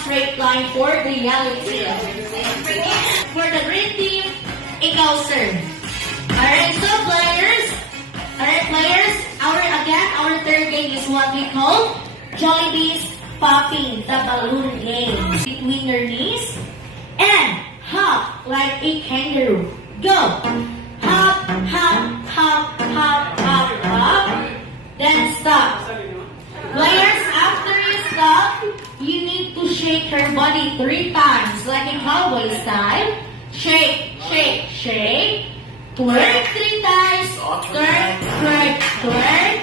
straight line for the yellow team. For the green team, ikaw, sir. Alright, so players, our third game is what we call Jollibee's Popping the Balloon Game. Between your knees and hop like a kangaroo. Go! Hop, hop, hop, hop, hop, hop. Then stop. Players, after you stop, you need to shake your body 3 times like a cowboy style. Shake, shake, shake. Twerk 3 times. Twerk, twerk, twerk.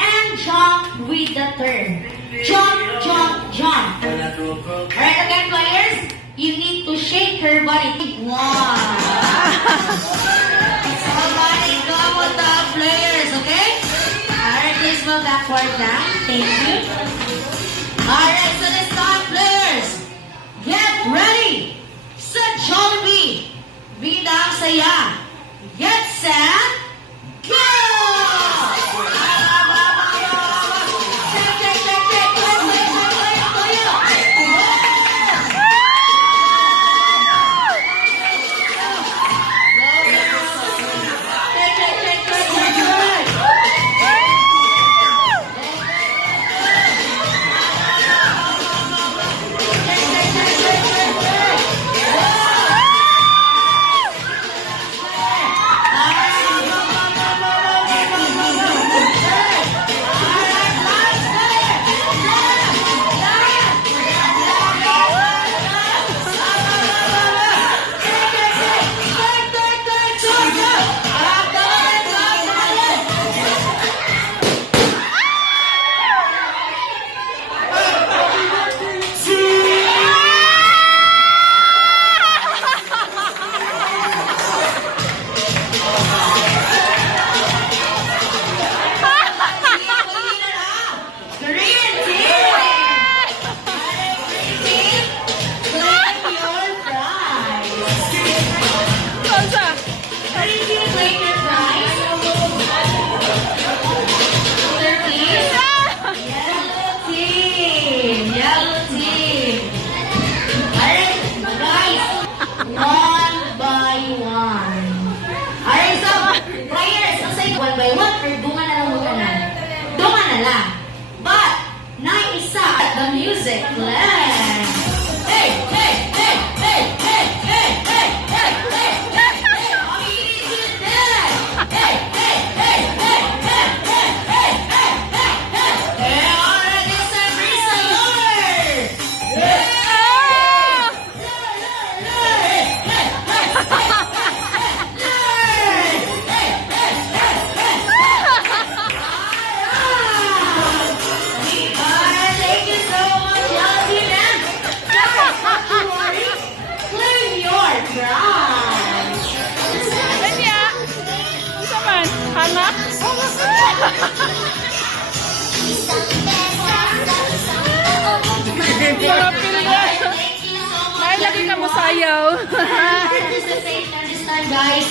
And jump with the turn. Jump, jump, jump. Alright, again, players, you need to shake your body. Wow. Somebody go with the players, okay? Alright, please go backward now. Thank you. Alright, so let's start, players. Get ready. Set Jollibee. Bidang saya. Get set. Go! The music, let's. Hey, hey, hey, hey, hey, hey, hey, hey, hey, hey, hey, all you need is that. Hey, hey, hey, hey, hey, hey, hey, hey, hey, hey, hey, already some reason, Lord. Hey, anak? Mga pilya. Dahil lagi ka mo sayaw. Participate na this time, guys.